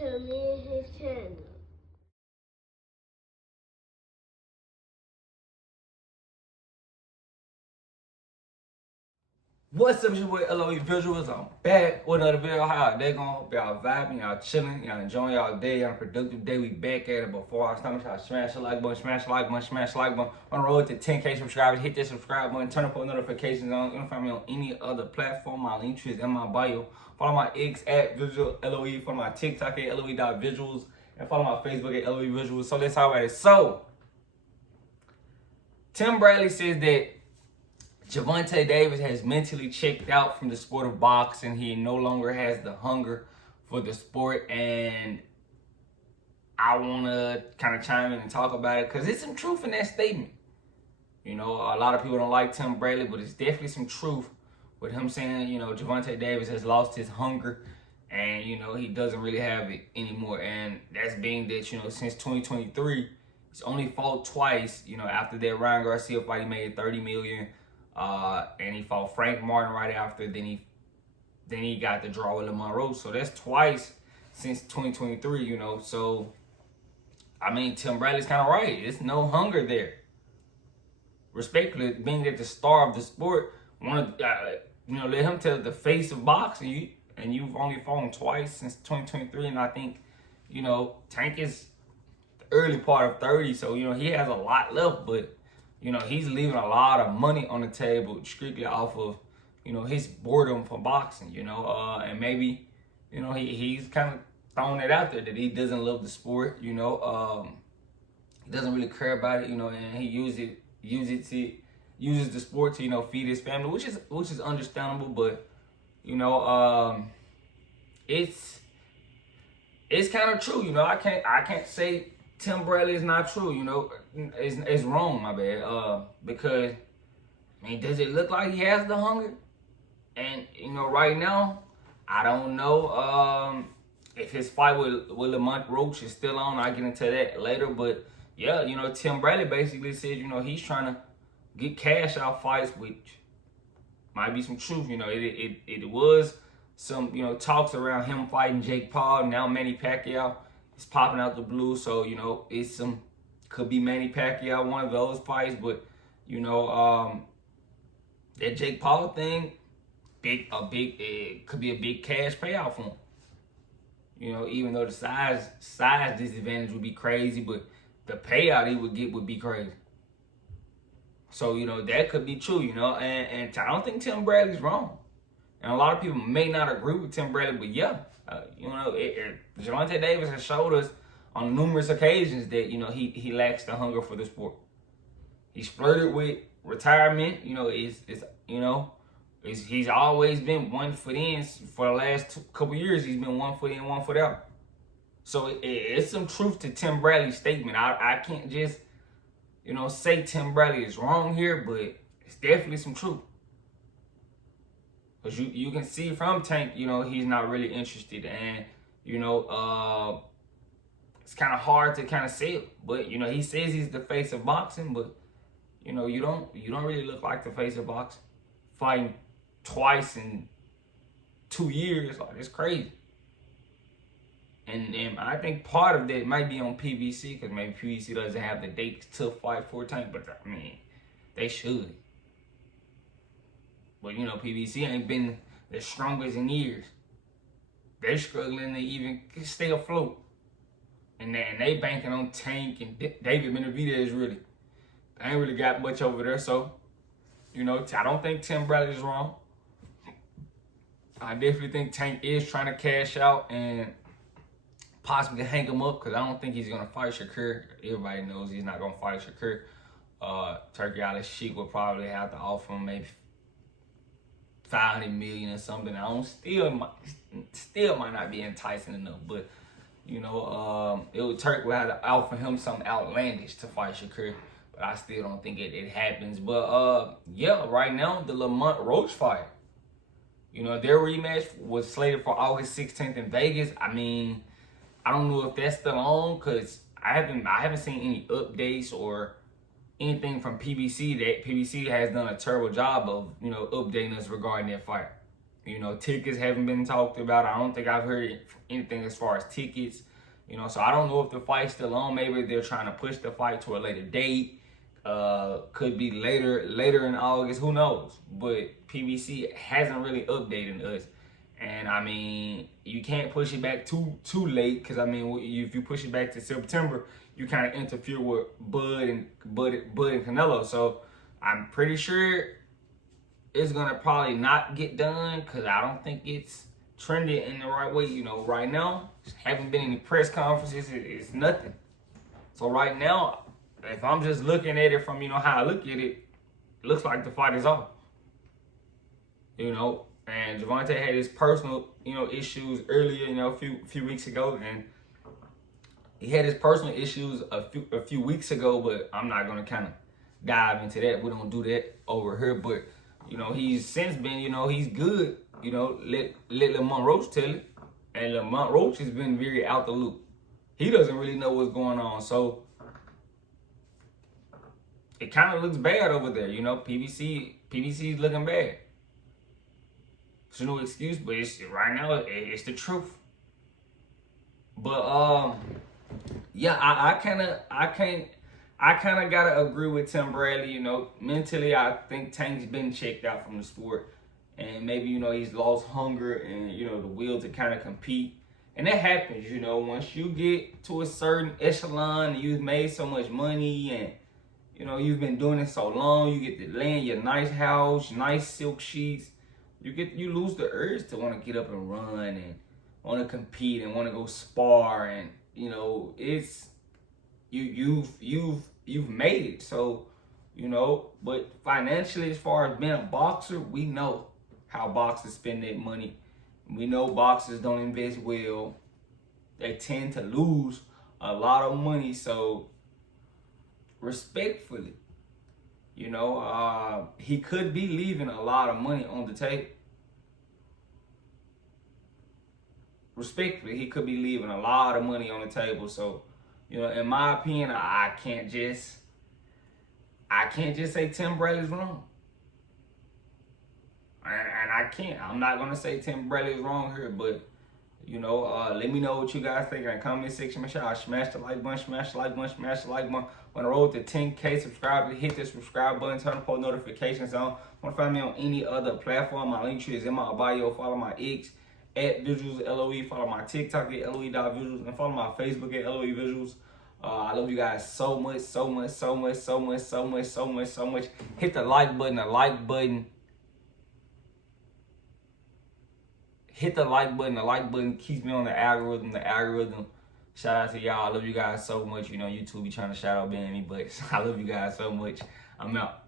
to me and his channel. What's up, it's your boy LOE Visuals. I'm back with another video. How they going? Hope y'all vibing, y'all chilling, y'all enjoying y'all day, y'all productive day. We back at it. Before I start, y'all smash the like button, smash the like button, smash the like button. On the road to 10K subscribers, hit that subscribe button, turn up post notifications on. You can find me on any other platform. My link tree is in my bio. Follow my X at Visual LOE. Follow my TikTok at LOE.visuals. And follow my Facebook at LOE Visuals. So let's talk about it. So, Tim Bradley says that Gervonta Davis has mentally checked out from the sport of boxing. He no longer has the hunger for the sport, and I want to kind of chime in and talk about it because there's some truth in that statement. You know, a lot of people don't like Tim Bradley, but it's definitely some truth with him saying, you know, Gervonta Davis has lost his hunger and, you know, he doesn't really have it anymore. And that's being that, you know, since 2023, he's only fought twice. You know, after that Ryan Garcia fight, he made $30 million. And he fought Frank Martin right after. Then he got the draw with Lamont Rose. So that's twice since 2023, you know. So, I mean, Tim Bradley's kind of right. There's no hunger there. Respectfully, being at the star of the sport, let him tell the face of boxing. And you've only fought twice since 2023. And I think, you know, Tank is the early part of 30. So, you know, he has a lot left, but you know, he's leaving a lot of money on the table strictly off of, you know, his boredom for boxing, you know, and maybe, you know, he's kind of throwing it out there that he doesn't love the sport, you know, he doesn't really care about it, you know, and he uses the sport to, you know, feed his family, which is understandable, but, you know, it's kind of true, you know. I can't say Tim Bradley is not true, you know. It's wrong, my bad. Because, I mean, does it look like he has the hunger? And, you know, right now, I don't know if his fight with Lamont Roach is still on. I'll get into that later. But, yeah, you know, Tim Bradley basically said, you know, he's trying to get cash out fights, which might be some truth. You know, it was some, you know, talks around him fighting Jake Paul. Now Manny Pacquiao is popping out the blue. So, you know, could be Manny Pacquiao, one of those fights. But, you know, that Jake Paul thing, it could be a big cash payout for him. You know, even though the size disadvantage would be crazy, but the payout he would get would be crazy. So, you know, that could be true, you know, and I don't think Tim Bradley's wrong. And a lot of people may not agree with Tim Bradley, but yeah, you know, Gervonta Davis has showed us on numerous occasions that, you know, he lacks the hunger for the sport. He's flirted with retirement, you know, he's always been 1 foot in for the last couple years. He's been 1 foot in, 1 foot out. So it's some truth to Tim Bradley's statement. I can't just, you know, say Tim Bradley is wrong here, but it's definitely some truth. Because you can see from Tank, you know, he's not really interested. And, you know, it's kind of hard to kind of say it. But, you know, he says he's the face of boxing, but, you know, you don't really look like the face of boxing. Fighting twice in 2 years, like, it's crazy. And I think part of that might be on PBC, because maybe PBC doesn't have the dates to fight for Tank, but, I mean, they should. But, you know, PBC ain't been the strongest in years. They're struggling to even stay afloat. And they banking on Tank and David Benavidez, really. They ain't really got much over there. So, you know, I don't think Tim Bradley's wrong. I definitely think Tank is trying to cash out and possibly hang him up, because I don't think he's going to fight Shakur. Everybody knows he's not going to fight Shakur. Turkey Al-Sheikh will probably have to offer him maybe $500 million or something. Still might not be enticing enough, but you know, Turk will have to offer him something outlandish to fight Shakur, but I still don't think it happens. But yeah, right now the Lamont Roach fight, you know, their rematch was slated for August 16th in Vegas. I mean, I don't know if that's still on, because I haven't seen any updates or anything from PBC. That PBC has done a terrible job of, you know, updating us regarding that fight. You know, tickets haven't been talked about. I don't think I've heard anything as far as tickets. You know, so I don't know if the fight's still on. Maybe they're trying to push the fight to a later date. Could be later in August. Who knows? But PBC hasn't really updated us. And I mean, you can't push it back too late, because I mean, if you push it back to September, you kind of interfere with Bud and Canelo. So I'm pretty sure it's gonna probably not get done, because I don't think it's trending in the right way. You know, right now, haven't been any press conferences. It's nothing. So right now, if I'm just looking at it from, you know, how I look at it, it looks like the fight is off. You know, and Gervonta had his personal, you know, issues earlier, you know, a few weeks ago, and he had his personal issues a few weeks ago. But I'm not gonna kind of dive into that. We don't do that over here. But you know, he's since been, you know, he's good. You know, let Lamont Roach tell it, and Lamont Roach has been very out the loop. He doesn't really know what's going on, so it kind of looks bad over there. You know, PBC is looking bad. There's no excuse, but right now it's the truth. But yeah, I kind of gotta agree with Tim Bradley. You know, mentally, I think Tank's been checked out from the sport, and maybe, you know, he's lost hunger and, you know, the will to kind of compete. And that happens, you know, once you get to a certain echelon and you've made so much money, and, you know, you've been doing it so long, you get to lay in your nice house, nice silk sheets. You lose the urge to want to get up and run and want to compete and want to go spar, and, you know, it's you've made it. So, you know, but financially, as far as being a boxer, we know how boxers spend their money. We know boxers don't invest well. They tend to lose a lot of money. So, respectfully, you know, he could be leaving a lot of money on the table. Respectfully, he could be leaving a lot of money on the table. So, you know, in my opinion, I can't just say Tim Bradley's wrong. And I can't. I'm not gonna say Tim Bradley's wrong here, but, you know, let me know what you guys think in the comment section. Make sure y'all smash the like button, smash the like button, smash the like button. On the road to 10K subscribers, hit the subscribe button, turn the post notifications on. Want to find me on any other platform? My link tree is in my bio. Follow my X at Visuals LOE. Follow my TikTok at LOE.visuals, and follow my Facebook at LOE Visuals. I love you guys so much, so much, so much, so much, so much, so much, so much. Hit the like button. The like button. Hit the like button. The like button keeps me on the algorithm. The algorithm. Shout out to y'all. I love you guys so much. You know, YouTube be trying to shout out me, but I love you guys so much. I'm out.